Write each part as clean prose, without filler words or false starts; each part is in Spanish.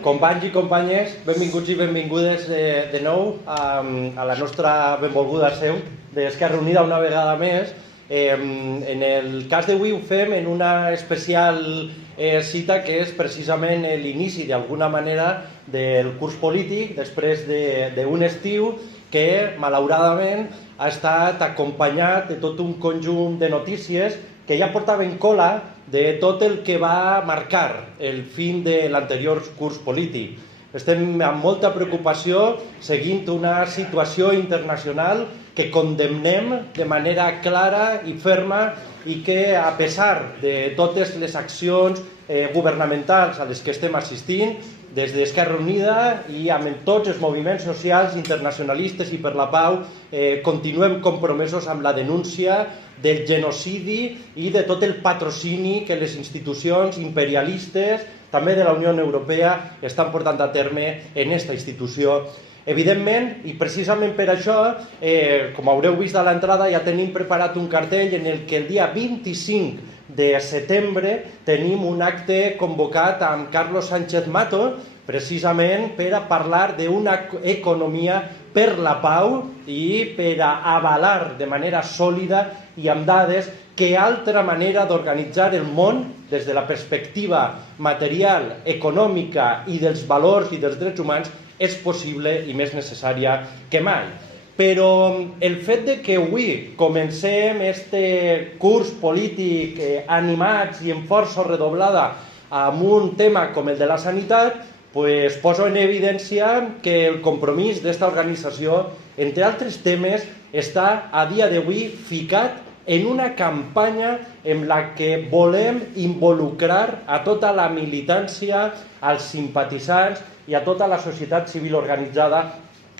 Companys i companyes, benvinguts i benvingudes de nou a la nostra benvolguda seu d'Esquerra Unida una vegada més. En el cas d'avui ho fem en una especial cita que és precisament l'inici d'alguna manera del curs polític després d'un estiu que malauradament ha estat acompanyat de tot un conjunt de notícies que ja portaven cola de tot el que va marcar el fin de l'anterior curs polític. Estem amb molta preocupació seguint una situació internacional que condemnem de manera clara i ferma i que, a pesar de totes les accions governamentals a les que estem assistint, des d'Esquerra Unida i amb tots els moviments socials internacionalistes i per la pau, continuem compromesos amb la denúncia del genocidi i de tot el patrocini que les institucions imperialistes, també de la Unió Europea, estan portant a terme en aquesta institució. Evidentment, i precisament per això, com haureu vist a l'entrada, ja tenim preparat un cartell en el que el dia 25 de setembre tenim un acte convocat amb Carlos Sánchez Mato, precisament per a parlar d'una economia per la pau i per a avalar de manera sòlida i amb dades que altra manera d'organitzar el món des de la perspectiva material, econòmica i dels valors i dels drets humans és possible i més necessària que mai. Però el fet de que avui comencem este curs polític animats i amb força redoblada amb un tema com el de la sanitat, poso en evidència que el compromís d'esta organització, entre altres temes, està a dia d'avui ficat en una campanya en la que volem involucrar a tota la militància, als simpatitzants i a tota la societat civil organitzada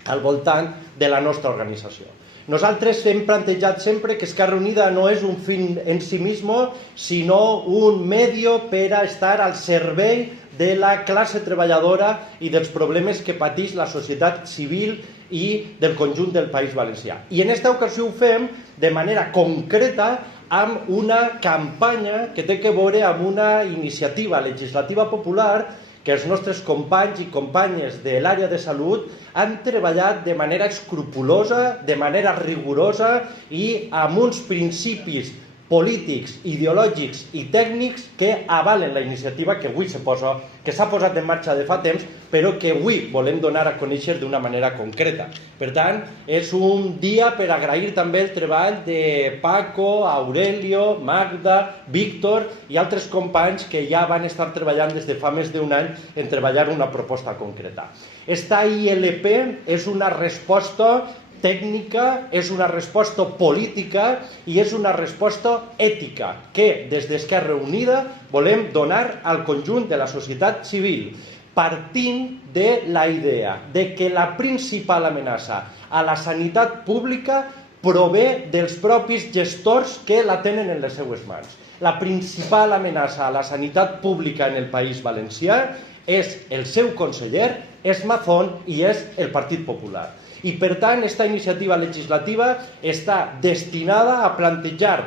al voltant de la nostra organització. Nosaltres hem plantejat sempre que Esquerra Unida no és un fin en si mismo, sinó un medio per a estar al servei de la classe treballadora i dels problemes que pateix la societat civil i del conjunt del País Valencià. I en aquesta ocasió ho fem de manera concreta amb una campanya que té a veure amb una iniciativa legislativa popular que els nostres companys i companyes de l'àrea de salut han treballat de manera escrupulosa, de manera rigorosa i amb uns principis polítics, ideològics i tècnics que avalen la iniciativa que avui s'ha posat en marxa de fa temps, però que avui volem donar a conèixer d'una manera concreta. Per tant, és un dia per agrair també el treball de Paco, Aurelio, Magda, Víctor i altres companys que ja van estar treballant des de fa més d'un any en treballar una proposta concreta. Esta ILP és una resposta tècnica, és una resposta política i és una resposta ètica que des d'Esquerra Unida volem donar al conjunt de la societat civil, partint de la idea de que la principal amenaça a la sanitat pública prové dels propis gestors que la tenen en les seues mans. La principal amenaça a la sanitat pública en el País Valencià és el seu conseller, és Mazón i és el Partit Popular. I per tant, aquesta iniciativa legislativa està destinada a plantejar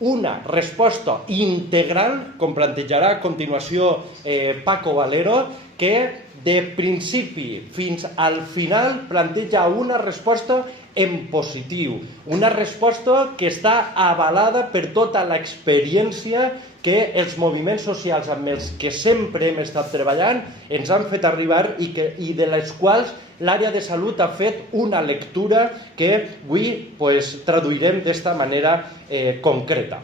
una resposta integral, com plantejarà a continuació Paco Valero, que de principi fins al final planteja una resposta en positiu, una resposta que està avalada per tota l'experiència que els moviments socials amb els que sempre hem estat treballant ens han fet arribar i de les quals l'àrea de salut ha fet una lectura que avui traduirem d'esta manera concreta.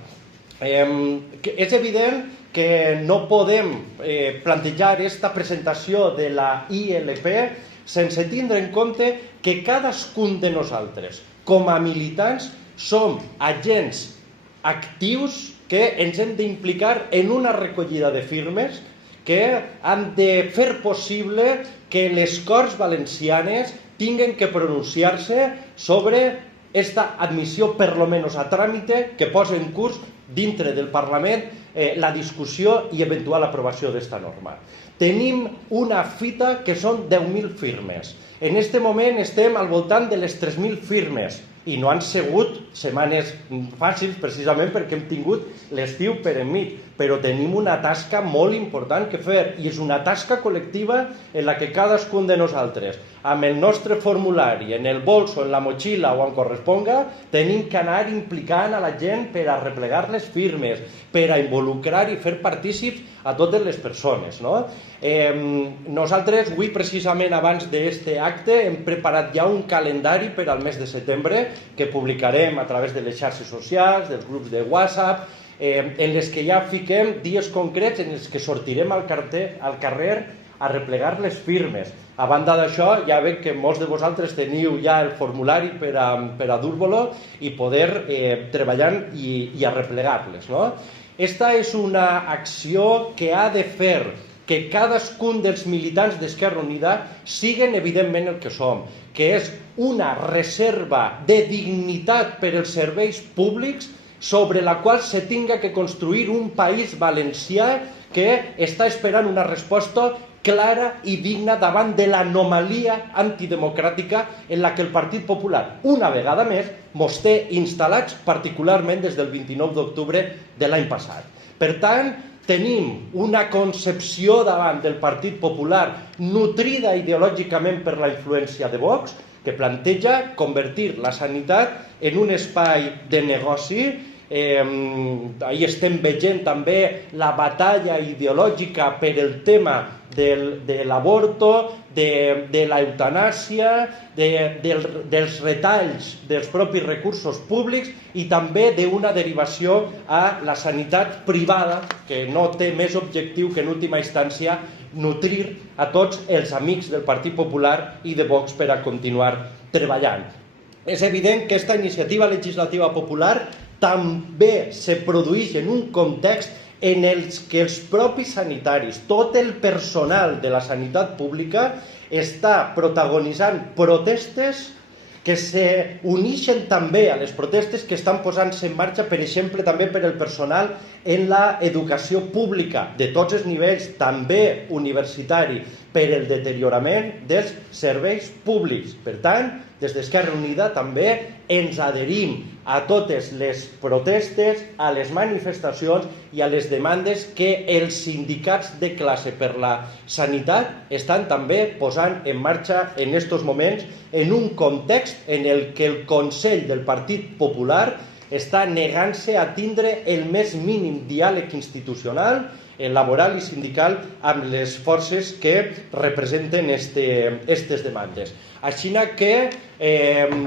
És evident que no podem plantejar aquesta presentació de la ILP sense tindre en compte que cadascun de nosaltres, com a militants, som agents actius que ens hem d'implicar en una recollida de firmes que han de fer possible que les Corts Valencianes tinguen que pronunciar-se sobre esta admissió, per lo menos a tràmite, que posa en curs dintre del Parlament la discussió i eventual aprovació d'esta norma. Tenim una fita que són 10.000 firmes. En este moment estem al voltant de les 3.000 firmes i no han sigut setmanes fàcils precisament perquè hem tingut l'estiu per enmig, però tenim una tasca molt important que fer i és una tasca col·lectiva en la que cadascun de nosaltres, amb el nostre formulari, en el bolso, en la motxilla o on corresponga, tenim que anar implicant a la gent per a replegar les firmes, per a involucrar i fer partícips a totes les persones, no? Nosaltres avui, precisament abans d'aquest acte, hem preparat ja un calendari per al mes de setembre que publicarem a través de les xarxes socials, dels grups de WhatsApp, en les que ja fiquem dies concrets en els que sortirem al carrer a replegar les firmes. A banda d'això, ja veig que molts de vosaltres teniu ja el formulari per a dur-vos-lo i poder treballar i a replegar-les, no? Esta és una acció que ha de fer que cadascun dels militants d'Esquerra Unida siguen evidentment el que som, que és una reserva de dignitat per als serveis públics sobre la qual se tinga que construir un país valencià que està esperant una resposta clara i digna davant de l'anomalia antidemocràtica en la que el Partit Popular, una vegada més, mos té instal·lats particularment des del 29 d'octubre de l'any passat. Per tant, tenim una concepció davant del Partit Popular nutrida ideològicament per la influència de Vox, que planteja convertir la sanitat en un espai de negoci. Ahí estem veient també la batalla ideològica per el tema de l'avorto, de l'eutanàsia, dels retalls dels propis recursos públics i també d'una derivació a la sanitat privada, que no té més objectiu que en última instància nutrir a tots els amics del Partit Popular i de Vox per a continuar treballant. És evident que aquesta iniciativa legislativa popular també se produeix en un context en el que els propis sanitaris, tot el personal de la sanitat pública està protagonitzant protestes que s'uneixen també a les protestes que estan posant-se en marxa, per exemple, també per el personal en l'educació pública de tots els nivells, també universitari, per el deteriorament dels serveis públics. Per tant, des d'Esquerra Unida també ens adherim a totes les protestes, a les manifestacions i a les demandes que els sindicats de classe per la sanitat estan també posant en marxa en aquests moments en un context en el que el Consell del Partit Popular està negant-se a tindre el més mínim diàleg institucional, laboral i sindical amb les forces que representen aquestes demandes. Així que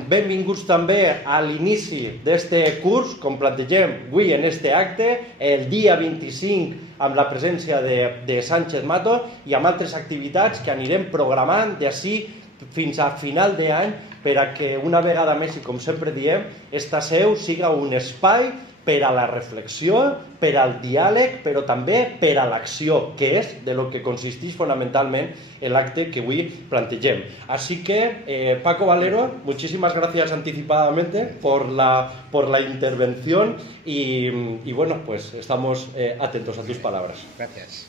benvinguts també a l'inici d'aquest curs, com plantegem avui en aquest acte, el dia 25 amb la presència de Sánchez Mato i amb altres activitats que anirem programant d'ací fins a final d'any per a que una vegada més, i com sempre diem, esta seu siga un espai per a la reflexió, per al diàleg, però també per a l'acció, que és de lo que consisteix fonamentalment l'acte que avui plantegem. Así que, Paco Valero, muchísimas gracias anticipadamente por la intervención y bueno, pues estamos atentos a tus palabras. Gracias.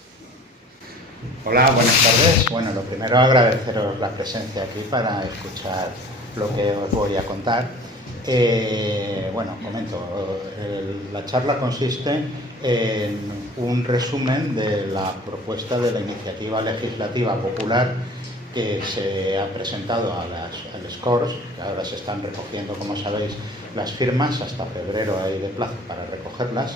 Hola, buenas tardes. Bueno, lo primero agradeceros la presencia aquí para escuchar lo que os voy a contar. Bueno, comento, la charla consiste en un resumen de la propuesta de la iniciativa legislativa popular que se ha presentado al SCORS, que ahora se están recogiendo, como sabéis, las firmas, hasta febrero hay de plazo para recogerlas,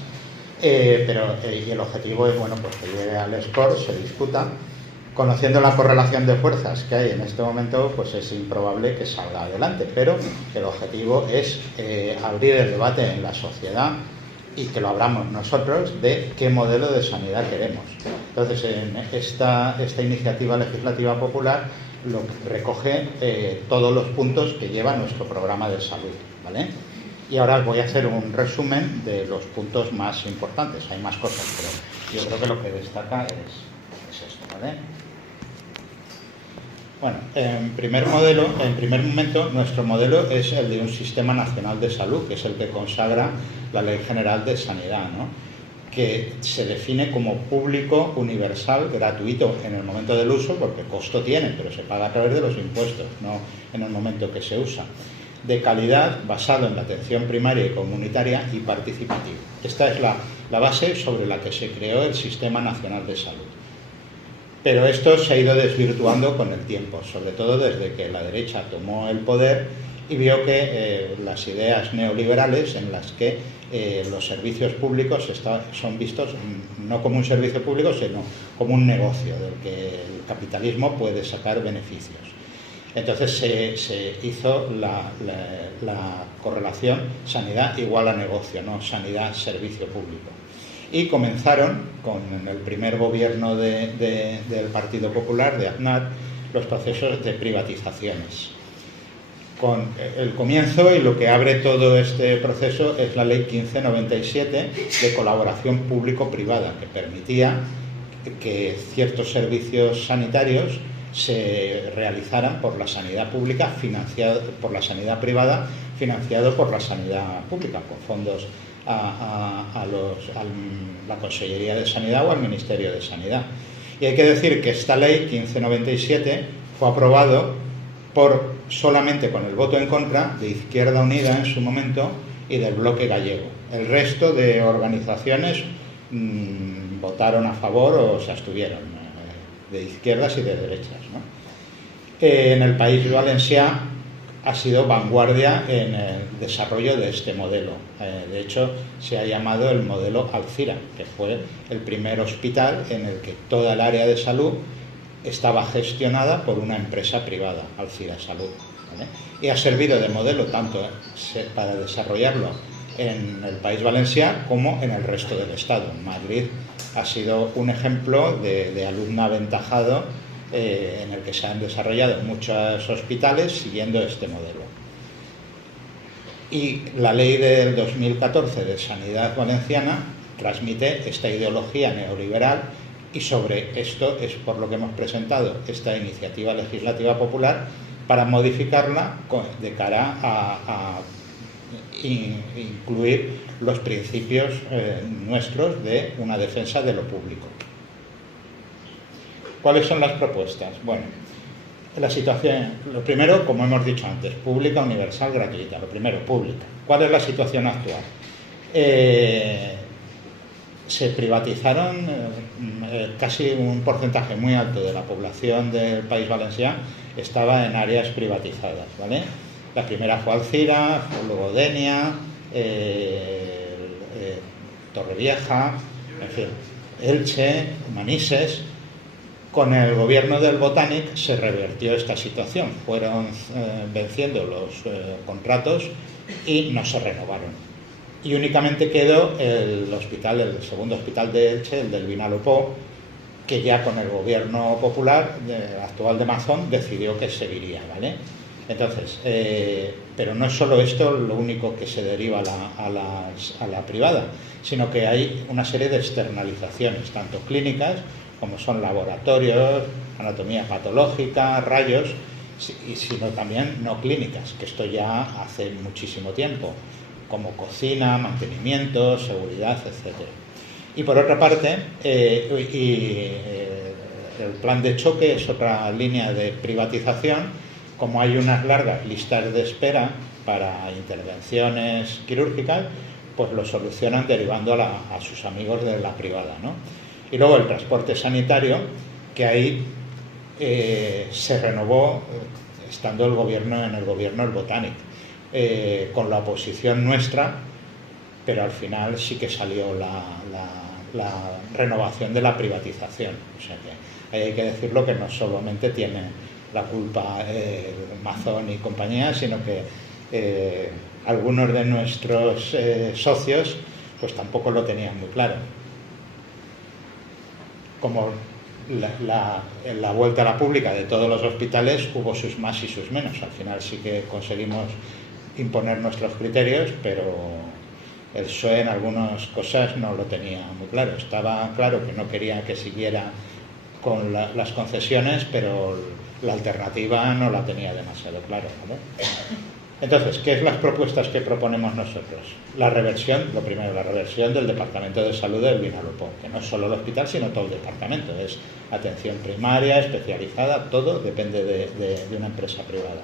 y el objetivo es, bueno, pues que llegue al SCORS, se discuta. Conociendo la correlación de fuerzas que hay en este momento, pues es improbable que salga adelante, pero el objetivo es abrir el debate en la sociedad y que lo abramos nosotros de qué modelo de sanidad queremos. Entonces, en esta iniciativa legislativa popular lo recoge todos los puntos que lleva nuestro programa de salud, ¿vale? Y ahora os voy a hacer un resumen de los puntos más importantes. Hay más cosas, pero yo creo que lo que destaca es esto, ¿vale? Bueno, en primer momento, nuestro modelo es el de un sistema nacional de salud, que es el que consagra la Ley General de Sanidad, ¿no? que se define como público, universal, gratuito en el momento del uso, porque costo tiene, pero se paga a través de los impuestos, no en el momento que se usa. De calidad, basado en la atención primaria y comunitaria y participativo. Esta es la base sobre la que se creó el Sistema Nacional de Salud. Pero esto se ha ido desvirtuando con el tiempo, sobre todo desde que la derecha tomó el poder y vio que las ideas neoliberales en las que los servicios públicos son vistos no como un servicio público, sino como un negocio del que el capitalismo puede sacar beneficios. Entonces se hizo la correlación sanidad igual a negocio, no sanidad-servicio público. Y comenzaron, con el primer gobierno del Partido Popular, de Aznar, los procesos de privatizaciones. Con el comienzo y lo que abre todo este proceso es la Ley 1597 de colaboración público-privada, que permitía que ciertos servicios sanitarios se realizaran por la sanidad pública, financiado por la sanidad privada, financiado por la sanidad pública, con fondos a la Consellería de Sanidad o al Ministerio de Sanidad. Y hay que decir que esta ley 1597 fue aprobado solamente con el voto en contra de Izquierda Unida en su momento y del Bloque Gallego. El resto de organizaciones votaron a favor o se abstuvieron, de izquierdas y de derechas, ¿no? En el País Valencià ha sido vanguardia en el desarrollo de este modelo. De hecho, se ha llamado el modelo Alcira, que fue el primer hospital en el que toda el área de salud estaba gestionada por una empresa privada, Alcira Salud, ¿vale? Y ha servido de modelo tanto para desarrollarlo en el País Valencià como en el resto del Estado. En Madrid ha sido un ejemplo de alumno aventajado en el que se han desarrollado muchos hospitales siguiendo este modelo. Y la ley del 2014 de Sanidad Valenciana transmite esta ideología neoliberal y sobre esto es por lo que hemos presentado esta iniciativa legislativa popular para modificarla de cara a incluir los principios nuestros de una defensa de lo público. ¿Cuáles son las propuestas? Bueno, la situación, lo primero, como hemos dicho antes, pública, universal, gratuita. Lo primero, pública. ¿Cuál es la situación actual? Se privatizaron casi un porcentaje muy alto de la población del País Valencià estaba en áreas privatizadas, ¿vale? La primera fue Alcira, luego Denia, Torrevieja, en fin, Elche, Manises. Con el gobierno del Botànic se revertió esta situación, fueron venciendo los contratos y no se renovaron. Y únicamente quedó el segundo hospital de Elche, el del Vinalopó, que ya con el gobierno popular actual de Mazón decidió que seguiría, ¿vale? Entonces, pero no es solo esto lo único que se deriva a la privada, sino que hay una serie de externalizaciones, tanto clínicas como son laboratorios, anatomía patológica, rayos, sino también no clínicas, que esto ya hace muchísimo tiempo, como cocina, mantenimiento, seguridad, etc. Y por otra parte, el plan de choque es otra línea de privatización. Como hay unas largas listas de espera para intervenciones quirúrgicas, pues lo solucionan derivando a sus amigos de la privada, ¿no? Y luego el transporte sanitario, que ahí se renovó estando el gobierno el Botànic, con la oposición nuestra, pero al final sí que salió la renovación de la privatización. O sea que ahí hay que decirlo, que no solamente tiene la culpa Mazón y compañía, sino que algunos de nuestros socios pues tampoco lo tenían muy claro. Como en la vuelta a la pública de todos los hospitales hubo sus más y sus menos. Al final sí que conseguimos imponer nuestros criterios, pero el PSOE en algunas cosas no lo tenía muy claro. Estaba claro que no quería que siguiera con las concesiones, pero la alternativa no la tenía demasiado claro, ¿no? Entonces, ¿qué es las propuestas que proponemos nosotros? La reversión, lo primero, la reversión del Departamento de Salud del Vinalopó, que no es solo el hospital, sino todo el departamento. Es atención primaria, especializada, todo depende de una empresa privada.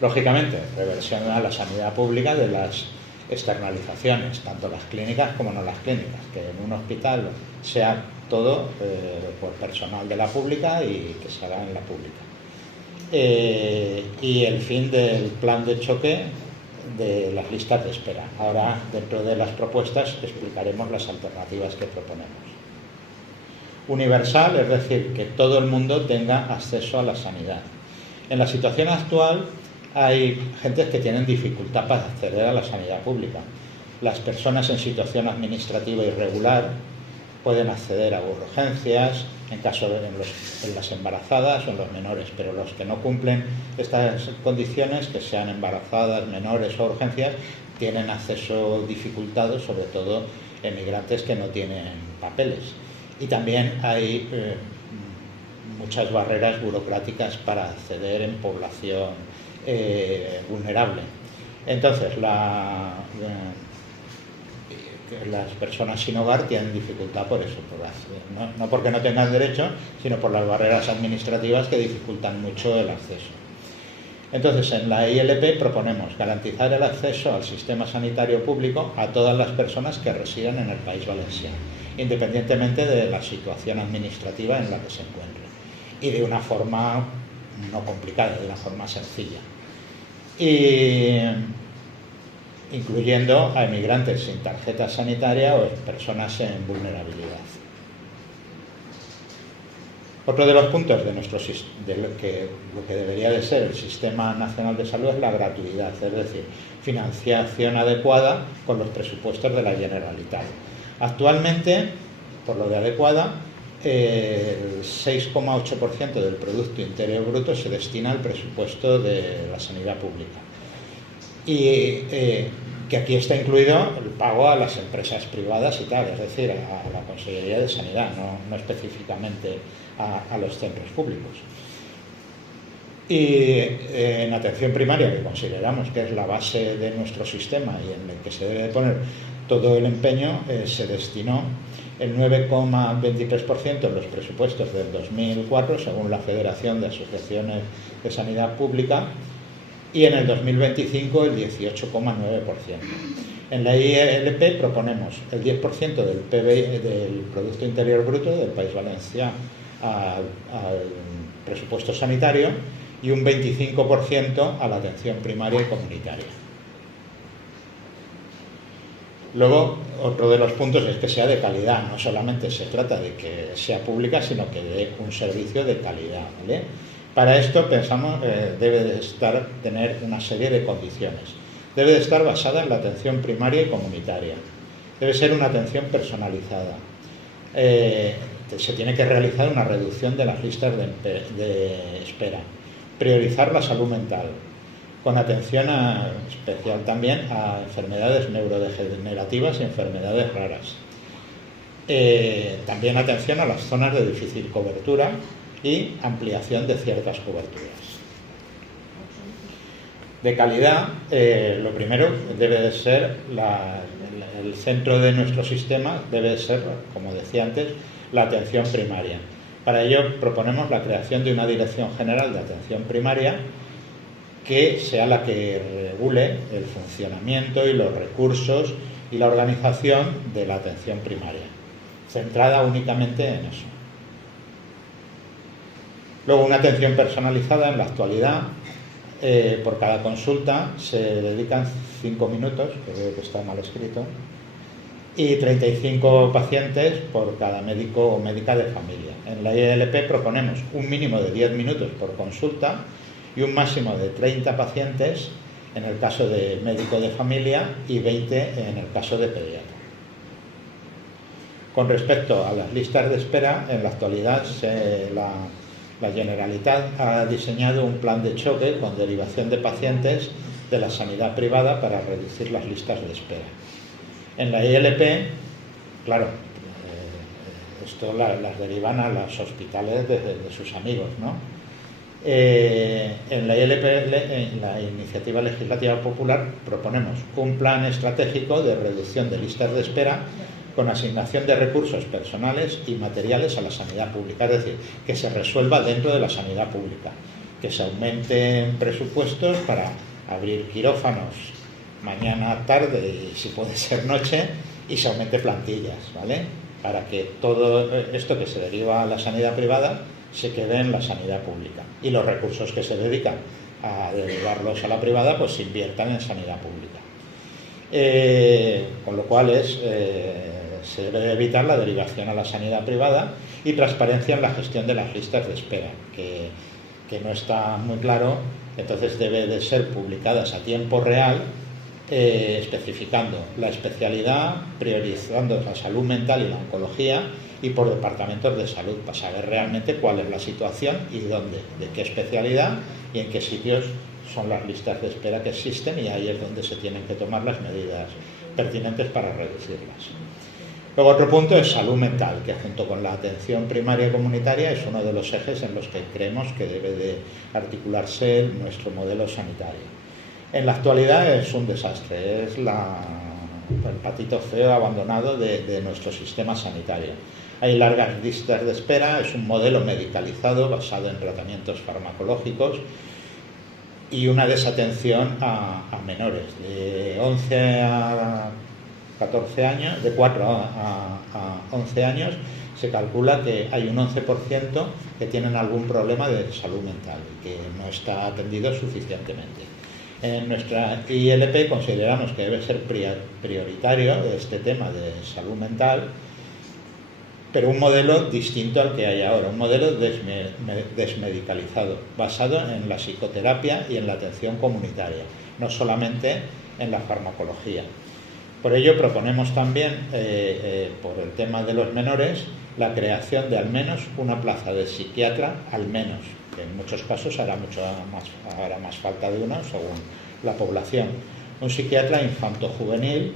Lógicamente, reversión a la sanidad pública de las externalizaciones, tanto las clínicas como no las clínicas, que en un hospital sea todo por personal de la pública y que se haga en la pública. Y el fin del plan de choque de las listas de espera. Ahora, dentro de las propuestas, explicaremos las alternativas que proponemos. Universal, es decir, que todo el mundo tenga acceso a la sanidad. En la situación actual hay gente que tienen dificultad para acceder a la sanidad pública. Las personas en situación administrativa irregular pueden acceder a urgencias, en caso de en las embarazadas o en los menores, pero los que no cumplen estas condiciones, que sean embarazadas, menores o urgencias, tienen acceso dificultado, sobre todo emigrantes que no tienen papeles. Y también hay muchas barreras burocráticas para acceder en población vulnerable. Entonces, las personas sin hogar tienen dificultad por eso, no porque no tengan derecho, sino por las barreras administrativas que dificultan mucho el acceso. Entonces, en la ILP proponemos garantizar el acceso al sistema sanitario público a todas las personas que residen en el País Valenciano, independientemente de la situación administrativa en la que se encuentren, y de una forma no complicada, de una forma sencilla. Y incluyendo a emigrantes sin tarjeta sanitaria o personas en vulnerabilidad. Otro de los puntos de lo que debería de ser el Sistema Nacional de Salud es la gratuidad, es decir, financiación adecuada con los presupuestos de la Generalitat. Actualmente, por lo de adecuada, el 6,8% del Producto Interior Bruto se destina al presupuesto de la sanidad pública. Y que aquí está incluido el pago a las empresas privadas y tal, es decir, a la Consellería de Sanidad, no específicamente a los centros públicos. Y en atención primaria, que consideramos que es la base de nuestro sistema y en el que se debe poner todo el empeño, se destinó el 9,23% en los presupuestos del 2004, según la Federación de Asociaciones de Sanidad Pública, y en el 2025 el 18,9%. En la ILP proponemos el 10% del PBI, del Producto Interior Bruto del País Valenciano al presupuesto sanitario y un 25% a la atención primaria y comunitaria. Luego, otro de los puntos es que sea de calidad. No solamente se trata de que sea pública, sino que dé un servicio de calidad, ¿vale? Para esto pensamos debe de tener una serie de condiciones. Debe de estar basada en la atención primaria y comunitaria. Debe ser una atención personalizada. Se tiene que realizar una reducción de las listas de espera. Priorizar la salud mental, con atención especial también a enfermedades neurodegenerativas y enfermedades raras. También atención a las zonas de difícil cobertura y ampliación de ciertas coberturas. De calidad, lo primero debe de ser el centro de nuestro sistema, debe de ser, como decía antes, la atención primaria. Para ello proponemos la creación de una Dirección General de Atención Primaria que sea la que regule el funcionamiento y los recursos y la organización de la atención primaria, centrada únicamente en eso. Luego, una atención personalizada. En la actualidad, por cada consulta se dedican 5 minutos, que creo que está mal escrito, y 35 pacientes por cada médico o médica de familia. En la ILP proponemos un mínimo de 10 minutos por consulta y un máximo de 30 pacientes en el caso de médico de familia y 20 en el caso de pediatra. Con respecto a las listas de espera, en la actualidad la Generalitat ha diseñado un plan de choque con derivación de pacientes de la sanidad privada para reducir las listas de espera. En la ILP, claro, esto las derivan a los hospitales de sus amigos, ¿no? En la ILP, en la Iniciativa Legislativa Popular, proponemos un plan estratégico de reducción de listas de espera con asignación de recursos personales y materiales a la sanidad pública, es decir, que se resuelva dentro de la sanidad pública, que se aumenten presupuestos para abrir quirófanos mañana, tarde y si puede ser noche, y se aumente plantillas, ¿vale? Para que todo esto que se deriva a la sanidad privada se quede en la sanidad pública y los recursos que se dedican a derivarlos a la privada pues se inviertan en sanidad pública. Con lo cual se debe evitar la derivación a la sanidad privada y transparencia en la gestión de las listas de espera, que no está muy claro, entonces debe de ser publicadas a tiempo real, especificando la especialidad, priorizando la salud mental y la oncología y por departamentos de salud, para saber realmente cuál es la situación y dónde, de qué especialidad y en qué sitios son las listas de espera que existen, y ahí es donde se tienen que tomar las medidas pertinentes para reducirlas. Luego otro punto es salud mental, que junto con la atención primaria y comunitaria es uno de los ejes en los que creemos que debe de articularse nuestro modelo sanitario. En la actualidad es un desastre, es el patito feo abandonado de nuestro sistema sanitario. Hay largas listas de espera, es un modelo medicalizado basado en tratamientos farmacológicos y una desatención a menores de 11 a 14 años, de 4 a 11 años. Se calcula que hay un 11% que tienen algún problema de salud mental y que no está atendido suficientemente. En nuestra ILP consideramos que debe ser prioritario este tema de salud mental, pero un modelo distinto al que hay ahora, un modelo desmedicalizado, basado en la psicoterapia y en la atención comunitaria, no solamente en la farmacología. Por ello proponemos también, por el tema de los menores, la creación de al menos una plaza de psiquiatra, al menos, que en muchos casos hará más falta de uno según la población. Un psiquiatra infanto-juvenil,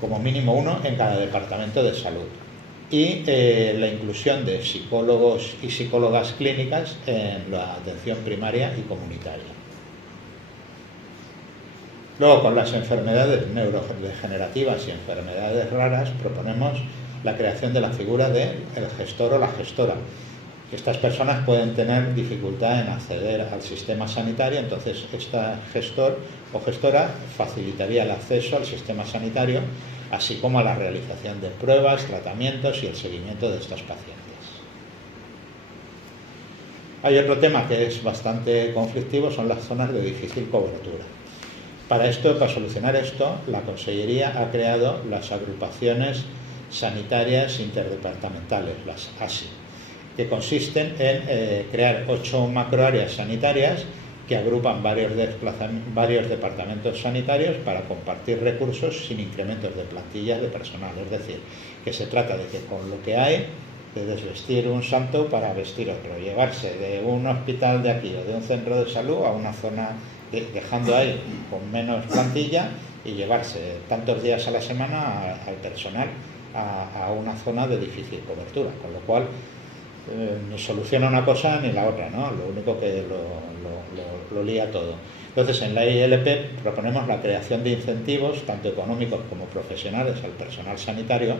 como mínimo uno en cada departamento de salud. Y la inclusión de psicólogos y psicólogas clínicas en la atención primaria y comunitaria. Luego, con las enfermedades neurodegenerativas y enfermedades raras, proponemos la creación de la figura del gestor o la gestora. Estas personas pueden tener dificultad en acceder al sistema sanitario, entonces este gestor o gestora facilitaría el acceso al sistema sanitario, así como a la realización de pruebas, tratamientos y el seguimiento de estos pacientes. Hay otro tema que es bastante conflictivo, son las zonas de difícil cobertura. Para solucionar esto, la Consellería ha creado las agrupaciones sanitarias interdepartamentales, las ASI, que consisten en crear 8 macroáreas sanitarias que agrupan varios departamentos sanitarios para compartir recursos sin incrementos de plantillas de personal. Es decir, que se trata de que con lo que hay, de desvestir un santo para vestir otro, llevarse de un hospital de aquí o de un centro de salud a una zona, dejando ahí con menos plantilla, y llevarse tantos días a la semana al personal a una zona de difícil cobertura, con lo cual ni soluciona una cosa ni la otra, ¿no? Lo único que lo lía todo. Entonces, en la ILP proponemos la creación de incentivos, tanto económicos como profesionales, al personal sanitario,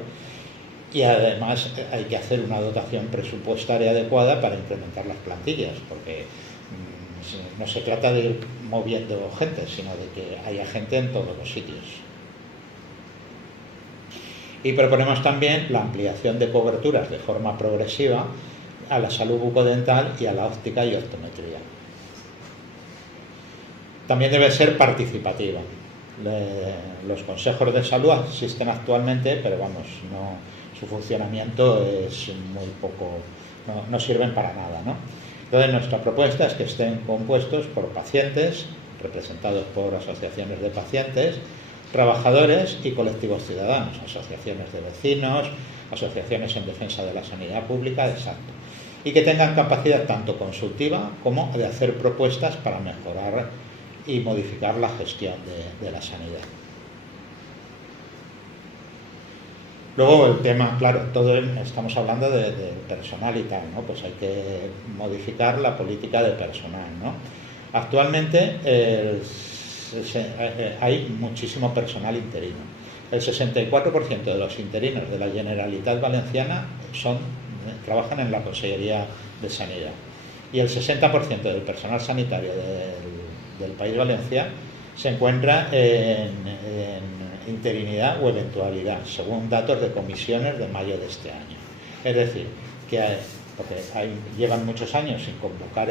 y además hay que hacer una dotación presupuestaria adecuada para incrementar las plantillas, porque no se trata de ir moviendo gente, sino de que haya gente en todos los sitios. Y proponemos también la ampliación de coberturas de forma progresiva a la salud bucodental y a la óptica y optometría. También debe ser participativa. Los consejos de salud existen actualmente, pero su funcionamiento es muy poco, no sirven para nada, ¿no? Entonces, nuestra propuesta es que estén compuestos por pacientes, representados por asociaciones de pacientes, trabajadores y colectivos ciudadanos, asociaciones de vecinos, asociaciones en defensa de la sanidad pública, exacto, y que tengan capacidad tanto consultiva como de hacer propuestas para mejorar y modificar la gestión de la sanidad. Luego el tema, claro, estamos hablando de personal y tal, ¿no? Pues hay que modificar la política de personal, ¿no? Actualmente hay muchísimo personal interino. El 64% de los interinos de la Generalitat Valenciana trabajan en la Consellería de Sanidad. Y el 60% del personal sanitario del País Valencià se encuentra en interinidad o eventualidad, según datos de comisiones de mayo de este año. Es decir, que llevan muchos años sin convocar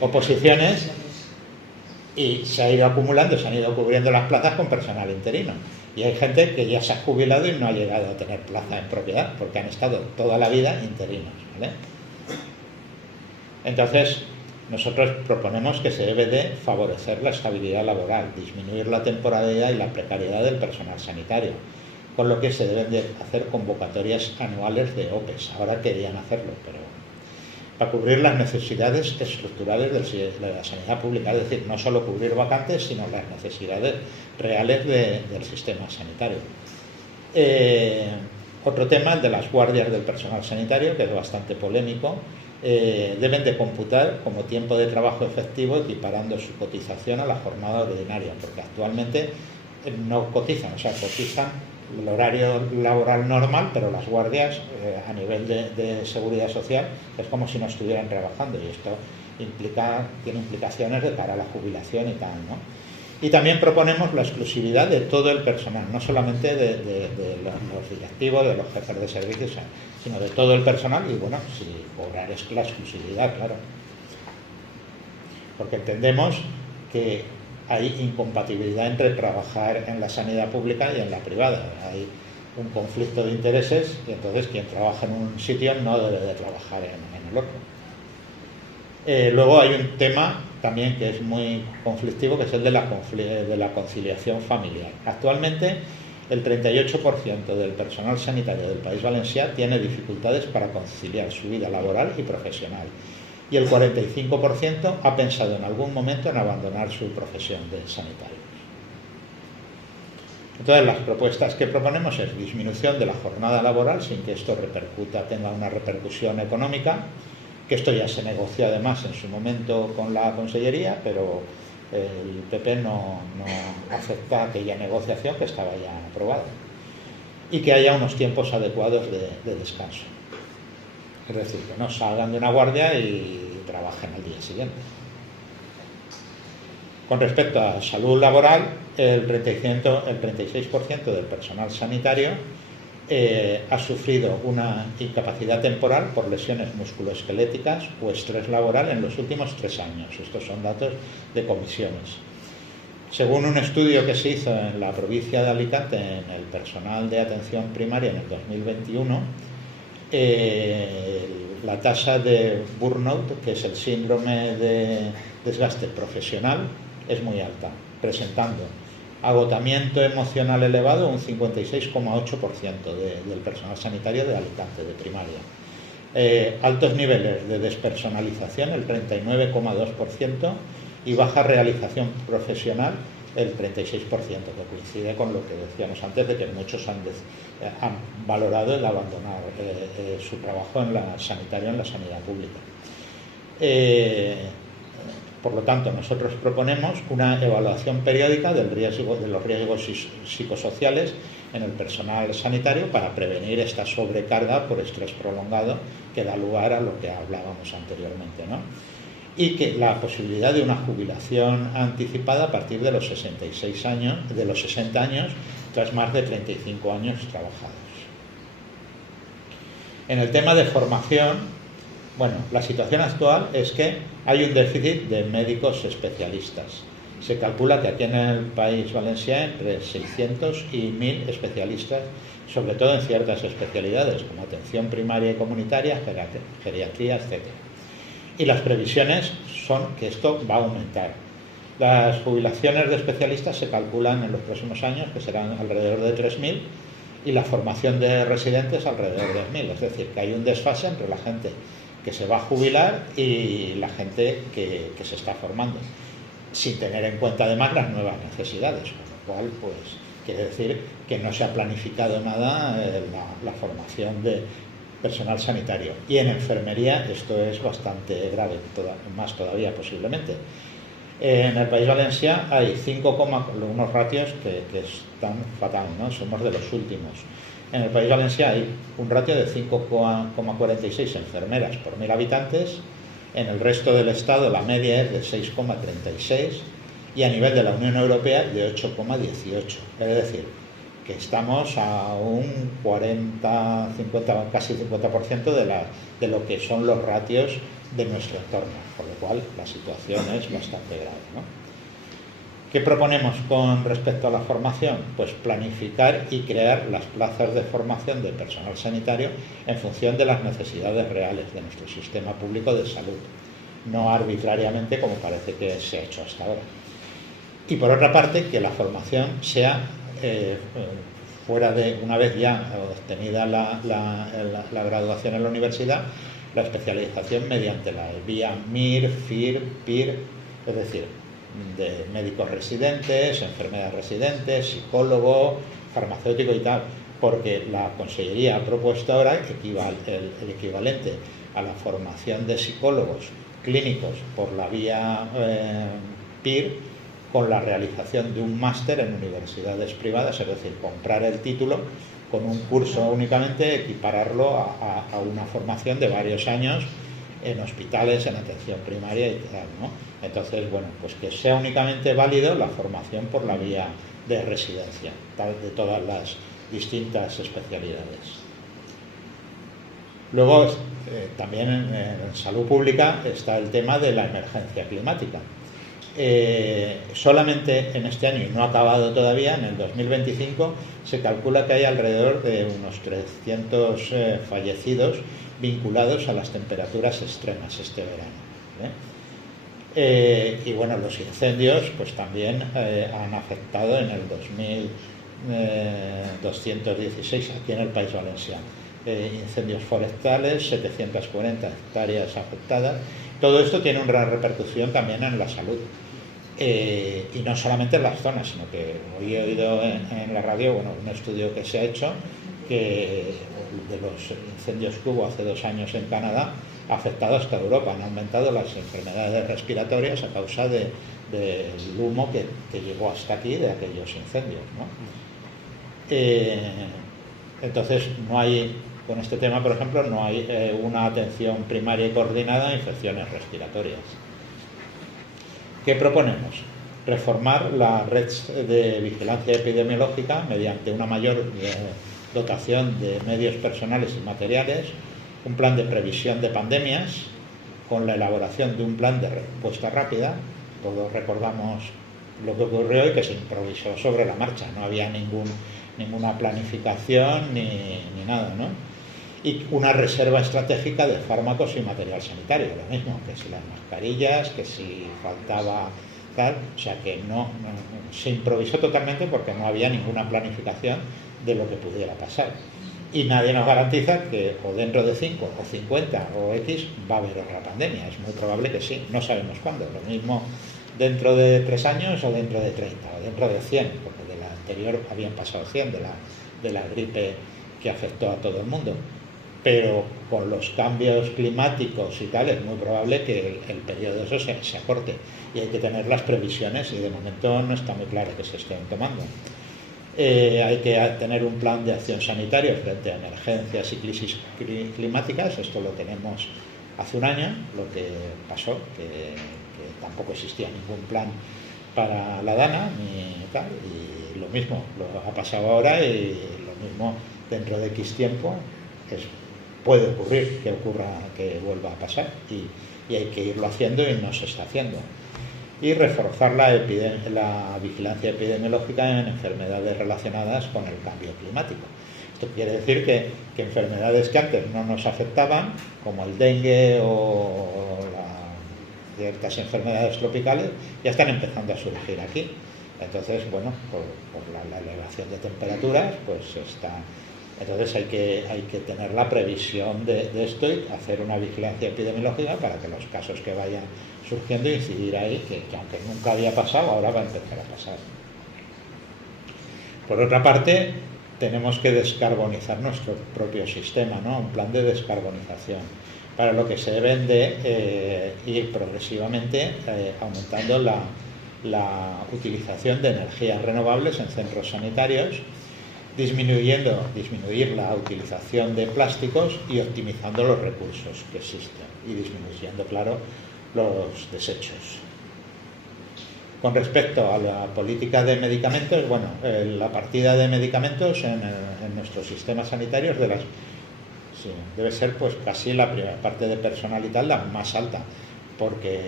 oposiciones, y se ha ido acumulando, se han ido cubriendo las plazas con personal interino. Y hay gente que ya se ha jubilado y no ha llegado a tener plaza en propiedad, porque han estado toda la vida interinos, ¿vale? Entonces, nosotros proponemos que se debe de favorecer la estabilidad laboral, disminuir la temporalidad y la precariedad del personal sanitario, con lo que se deben de hacer convocatorias anuales de OPEs. Ahora querían hacerlo, pero para cubrir las necesidades estructurales de la sanidad pública, es decir, no solo cubrir vacantes, sino las necesidades reales del sistema sanitario. Otro tema, el de las guardias del personal sanitario, que es bastante polémico. Deben de computar como tiempo de trabajo efectivo, equiparando su cotización a la jornada ordinaria, porque actualmente no cotizan, o sea, cotizan el horario laboral normal, pero las guardias a nivel de seguridad social es como si no estuvieran trabajando, y esto tiene implicaciones de cara a la jubilación y tal, ¿no? Y también proponemos la exclusividad de todo el personal, no solamente de los directivos, de los jefes de servicios, sino de todo el personal, y bueno, si cobrar es la exclusividad, claro. Porque entendemos que hay incompatibilidad entre trabajar en la sanidad pública y en la privada. Hay un conflicto de intereses, y entonces quien trabaja en un sitio no debe de trabajar en el otro. Luego hay un tema también que es muy conflictivo, que es el de la conciliación familiar. Actualmente el 38% del personal sanitario del País Valencià tiene dificultades para conciliar su vida laboral y profesional, y el 45% ha pensado en algún momento en abandonar su profesión de sanitario. Entonces, las propuestas que proponemos es disminución de la jornada laboral sin que esto tenga una repercusión económica, que esto ya se negoció además en su momento con la Consellería, pero el PP no acepta aquella negociación que estaba ya aprobada, y que haya unos tiempos adecuados de descanso. Es decir, que no salgan de una guardia y trabajen al día siguiente. Con respecto a salud laboral, el 36% del personal sanitario ha sufrido una incapacidad temporal por lesiones musculoesqueléticas o estrés laboral en los últimos 3 años. Estos son datos de comisiones. Según un estudio que se hizo en la provincia de Alicante en el personal de atención primaria en el 2021, la tasa de burnout, que es el síndrome de desgaste profesional, es muy alta, presentando agotamiento emocional elevado un 56,8% del personal sanitario de Alicante, de primaria. Altos niveles de despersonalización, el 39,2%, y baja realización profesional, el 36%, que coincide con lo que decíamos antes de que muchos han valorado el abandonar su trabajo en la sanitaria, en la sanidad pública. Por lo tanto, nosotros proponemos una evaluación periódica de los riesgos psicosociales en el personal sanitario para prevenir esta sobrecarga por estrés prolongado que da lugar a lo que hablábamos anteriormente, ¿no? Y que la posibilidad de una jubilación anticipada a partir de los 60 años, tras más de 35 años trabajados. En el tema de formación, bueno, la situación actual es que hay un déficit de médicos especialistas. Se calcula que aquí en el País Valencià entre 600 y 1000 especialistas, sobre todo en ciertas especialidades como atención primaria y comunitaria, geriatría, etc. Y las previsiones son que esto va a aumentar. Las jubilaciones de especialistas se calculan en los próximos años que serán alrededor de 3000, y la formación de residentes alrededor de 1000. Es decir, que hay un desfase entre la gente que se va a jubilar y la gente que se está formando, sin tener en cuenta además las nuevas necesidades, con lo cual pues quiere decir que no se ha planificado nada la formación de personal sanitario. Y en enfermería esto es bastante grave, más todavía posiblemente. En el País Valencià hay unos ratios que están fatal, ¿no? Somos de los últimos. En el País Valencià hay un ratio de 5,46 enfermeras por 1000 habitantes. En el resto del Estado la media es de 6,36 y a nivel de la Unión Europea de 8,18. Es decir, que estamos a un 40, 50, casi 50% de lo que son los ratios de nuestro entorno, por lo cual la situación es bastante grave, ¿no? ¿Qué proponemos con respecto a la formación? Pues planificar y crear las plazas de formación de personal sanitario en función de las necesidades reales de nuestro sistema público de salud, no arbitrariamente como parece que se ha hecho hasta ahora. Y por otra parte, que la formación sea fuera de, una vez ya obtenida la graduación en la universidad, la especialización mediante la vía MIR, FIR, PIR, es decir, de médicos residentes, enfermeras residentes, psicólogo, farmacéutico y tal, porque la Consellería ha propuesto ahora el equivalente a la formación de psicólogos clínicos por la vía PIR, con la realización de un máster en universidades privadas, es decir, comprar el título con un curso únicamente, equipararlo a una formación de varios años en hospitales, en atención primaria y tal, ¿no? Entonces, bueno, pues que sea únicamente válido la formación por la vía de residencia, de todas las distintas especialidades. Luego, también en salud pública está el tema de la emergencia climática. Solamente en este año, y no ha acabado todavía, en el 2025 se calcula que hay alrededor de unos 300 fallecidos vinculados a las temperaturas extremas este verano, y bueno, los incendios pues también han afectado en el 2216 aquí en el País Valencià. Incendios forestales, 740 hectáreas afectadas. Todo esto tiene una repercusión también en la salud. Y no solamente en las zonas, sino que hoy he oído en la radio, bueno, un estudio que se ha hecho que de los incendios que hubo hace 2 años en Canadá ha afectado hasta Europa. Han aumentado las enfermedades respiratorias a causa del humo que llegó hasta aquí de aquellos incendios, ¿no? Entonces no hay, con este tema por ejemplo, no hay una atención primaria y coordinada a infecciones respiratorias. ¿Qué proponemos? Reformar la red de vigilancia epidemiológica mediante una mayor dotación de medios personales y materiales, un plan de previsión de pandemias, con la elaboración de un plan de respuesta rápida. Todos recordamos lo que ocurrió y que se improvisó sobre la marcha, no había ninguna planificación ni nada, ¿no? Y una reserva estratégica de fármacos y material sanitario, lo mismo, que si las mascarillas, que si faltaba tal, o sea que no se improvisó totalmente porque no había ninguna planificación de lo que pudiera pasar. Y nadie nos garantiza que o dentro de 5 o 50 o X va a haber otra pandemia, es muy probable que sí, no sabemos cuándo, lo mismo dentro de 3 años o dentro de 30 o dentro de 100, porque de la anterior habían pasado 100 de la gripe que afectó a todo el mundo. Pero con los cambios climáticos y tal es muy probable que el periodo de eso se acorte y hay que tener las previsiones y de momento no está muy claro que se estén tomando. Hay que tener un plan de acción sanitario frente a emergencias y crisis climáticas. Esto lo tenemos hace un año. Lo que pasó que tampoco existía ningún plan para la Dana ni tal, y lo mismo lo ha pasado ahora y lo mismo dentro de X tiempo puede ocurrir que vuelva a pasar y hay que irlo haciendo y no se está haciendo. Y reforzar la vigilancia epidemiológica en enfermedades relacionadas con el cambio climático. Esto quiere decir que enfermedades que antes no nos afectaban, como el dengue o ciertas enfermedades tropicales, ya están empezando a surgir aquí. Entonces, bueno, por la elevación de temperaturas, pues entonces hay que tener la previsión de esto y hacer una vigilancia epidemiológica para que los casos que vayan surgiendo incidir ahí, que aunque nunca había pasado, ahora va a empezar a pasar. Por otra parte, tenemos que descarbonizar nuestro propio sistema, ¿no? Un plan de descarbonización, para lo que se deben de ir progresivamente aumentando la utilización de energías renovables en centros sanitarios, disminuir la utilización de plásticos y optimizando los recursos que existen y disminuyendo, claro, los desechos. Con respecto a la política de medicamentos, bueno, la partida de medicamentos en nuestros sistemas sanitarios debe ser pues casi la primera parte de personal y tal la más alta, porque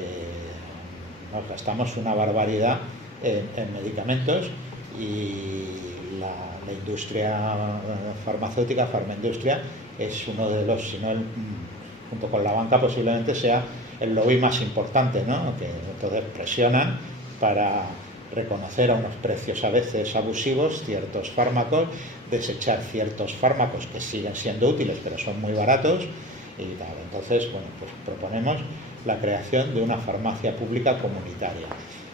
nos gastamos una barbaridad en medicamentos y la industria farmacéutica, farmaindustria, es uno de los, si no junto con la banca posiblemente sea el lobby más importante, ¿no? Que entonces presionan para reconocer a unos precios a veces abusivos ciertos fármacos, desechar ciertos fármacos que siguen siendo útiles pero son muy baratos y tal. Entonces, bueno, pues proponemos la creación de una farmacia pública comunitaria.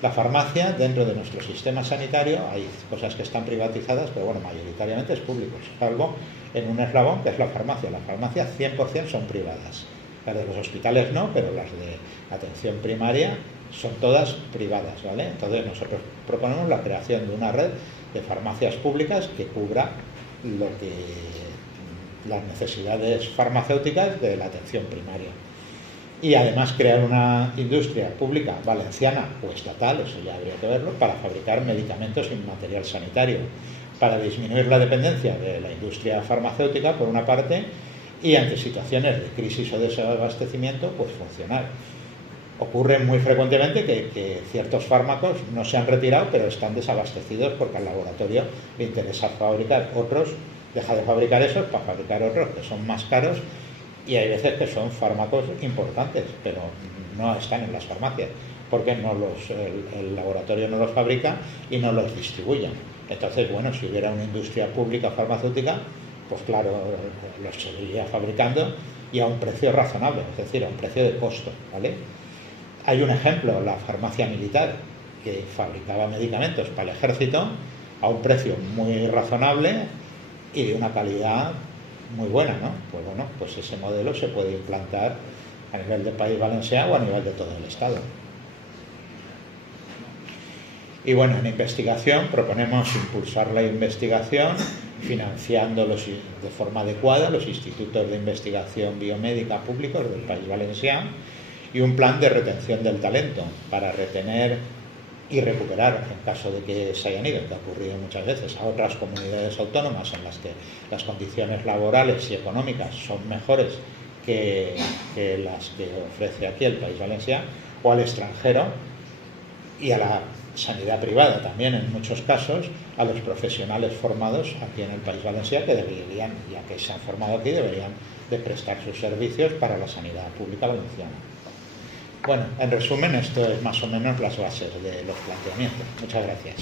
La farmacia, dentro de nuestro sistema sanitario, hay cosas que están privatizadas, pero bueno, mayoritariamente es público, salvo en un eslabón que es la farmacia. Las farmacias 100% son privadas. Las de los hospitales no, pero las de atención primaria son todas privadas, ¿vale? Entonces nosotros proponemos la creación de una red de farmacias públicas que cubra las necesidades farmacéuticas de la atención primaria. Y además crear una industria pública valenciana o estatal, eso ya habría que verlo, para fabricar medicamentos y material sanitario, para disminuir la dependencia de la industria farmacéutica, por una parte, y ante situaciones de crisis o desabastecimiento, pues funcionar. Ocurre muy frecuentemente que ciertos fármacos no se han retirado, pero están desabastecidos porque al laboratorio le interesa fabricar otros, deja de fabricar esos para fabricar otros que son más caros, y hay veces que son fármacos importantes, pero no están en las farmacias, porque el laboratorio no los fabrica y no los distribuye. Entonces, bueno, si hubiera una industria pública farmacéutica, pues claro, los seguiría fabricando y a un precio razonable, es decir, a un precio de costo, ¿vale? Hay un ejemplo, la farmacia militar, que fabricaba medicamentos para el ejército a un precio muy razonable y de una calidad muy buena, ¿no? Pues bueno, pues ese modelo se puede implantar a nivel del País Valenciano o a nivel de todo el Estado. Y bueno, en investigación proponemos impulsar la investigación financiando de forma adecuada los institutos de investigación biomédica públicos del País Valenciano y un plan de retención del talento para retener y recuperar, en caso de que se hayan ido, que ha ocurrido muchas veces, a otras comunidades autónomas en las que las condiciones laborales y económicas son mejores que las que ofrece aquí el País Valenciano, o al extranjero, y a la sanidad privada también, en muchos casos, a los profesionales formados aquí en el País Valenciano, que deberían, ya que se han formado aquí, deberían de prestar sus servicios para la sanidad pública valenciana. Bueno, en resumen, esto es más o menos las bases de los planteamientos. Muchas gracias.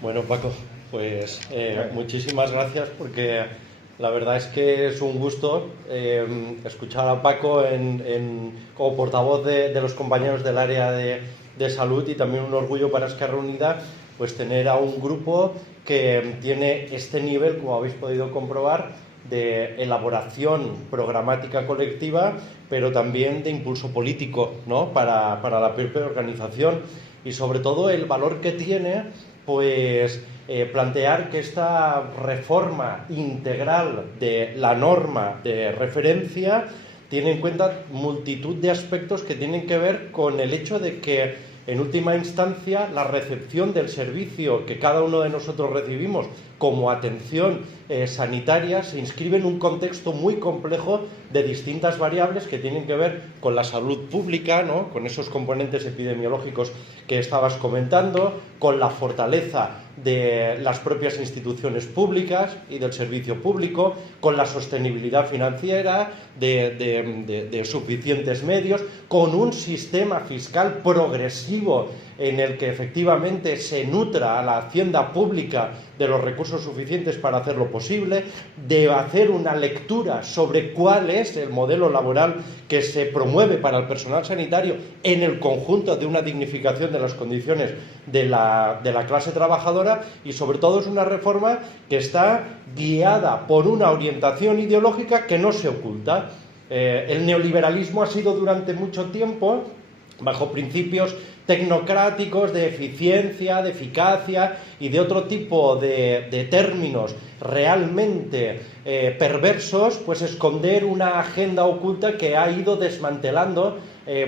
Bueno, Paco, pues muchísimas gracias, porque la verdad es que es un gusto escuchar a Paco como portavoz de los compañeros del área de salud, y también un orgullo para Esquerra Unida pues tener a un grupo que tiene este nivel, como habéis podido comprobar, de elaboración programática colectiva, pero también de impulso político, ¿no? para la propia organización, y sobre todo el valor que tiene pues plantear que esta reforma integral de la norma de referencia tiene en cuenta multitud de aspectos que tienen que ver con el hecho de que, en última instancia, la recepción del servicio que cada uno de nosotros recibimos como atención sanitaria se inscribe en un contexto muy complejo de distintas variables que tienen que ver con la salud pública, ¿no? Con esos componentes epidemiológicos que estabas comentando, con la fortaleza de las propias instituciones públicas y del servicio público, con la sostenibilidad financiera, de suficientes medios, con un sistema fiscal progresivo en el que efectivamente se nutra a la hacienda pública de los recursos suficientes para hacerlo posible, de hacer una lectura sobre cuál es el modelo laboral que se promueve para el personal sanitario en el conjunto de una dignificación de las condiciones de la clase trabajadora, y sobre todo es una reforma que está guiada por una orientación ideológica que no se oculta. El neoliberalismo ha sido durante mucho tiempo, bajo principios tecnocráticos de eficiencia, de eficacia y de otro tipo de términos realmente perversos, pues esconder una agenda oculta que ha ido desmantelando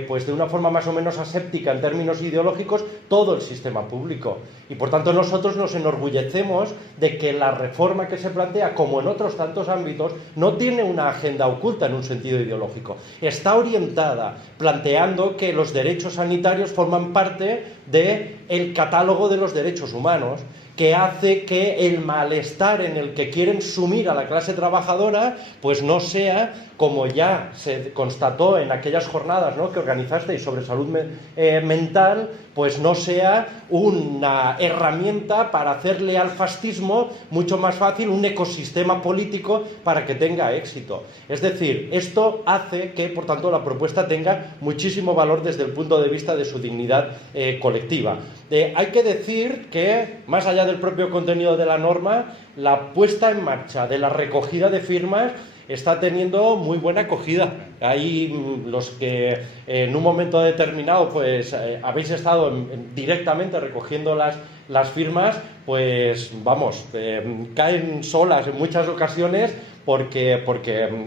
pues de una forma más o menos aséptica en términos ideológicos todo el sistema público. Y por tanto nosotros nos enorgullecemos de que la reforma que se plantea, como en otros tantos ámbitos, no tiene una agenda oculta en un sentido ideológico. Está orientada, planteando que los derechos sanitarios forman parte del catálogo de los derechos humanos, que hace que el malestar en el que quieren sumir a la clase trabajadora pues no sea, como ya se constató en aquellas jornadas, ¿no?, que organizasteis sobre salud mental, pues no sea una herramienta para hacerle al fascismo mucho más fácil un ecosistema político para que tenga éxito. Es decir, esto hace que, por tanto, la propuesta tenga muchísimo valor desde el punto de vista de su dignidad colectiva. Hay que decir que, más allá del propio contenido de la norma, la puesta en marcha de la recogida de firmas está teniendo muy buena acogida. Hay los que en un momento determinado pues habéis estado directamente recogiendo las firmas, pues vamos, caen solas en muchas ocasiones porque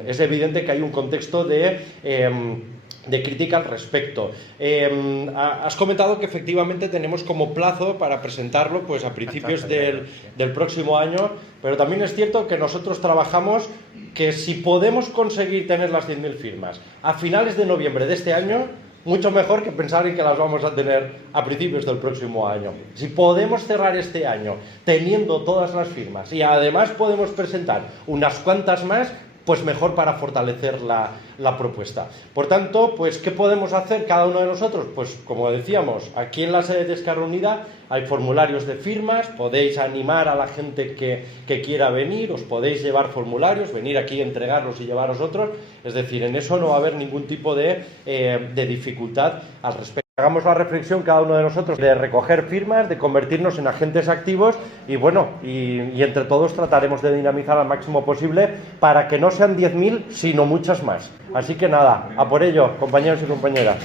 es evidente que hay un contexto de crítica al respecto. Has comentado que efectivamente tenemos como plazo para presentarlo pues a principios del próximo año, pero también es cierto que nosotros trabajamos que si podemos conseguir tener las 100.000 firmas a finales de noviembre de este año, mucho mejor que pensar en que las vamos a tener a principios del próximo año. Si podemos cerrar este año teniendo todas las firmas y además podemos presentar unas cuantas más, pues mejor para fortalecer la propuesta. Por tanto, pues ¿qué podemos hacer cada uno de nosotros? Pues como decíamos, aquí en la sede de Esquerra Unida hay formularios de firmas, podéis animar a la gente que quiera venir, os podéis llevar formularios, venir aquí, entregarlos y llevaros otros, es decir, en eso no va a haber ningún tipo de dificultad al respecto. Hagamos la reflexión cada uno de nosotros de recoger firmas, de convertirnos en agentes activos y bueno, y entre todos trataremos de dinamizar al máximo posible para que no sean 10.000, sino muchas más. Así que nada, a por ello, compañeros y compañeras.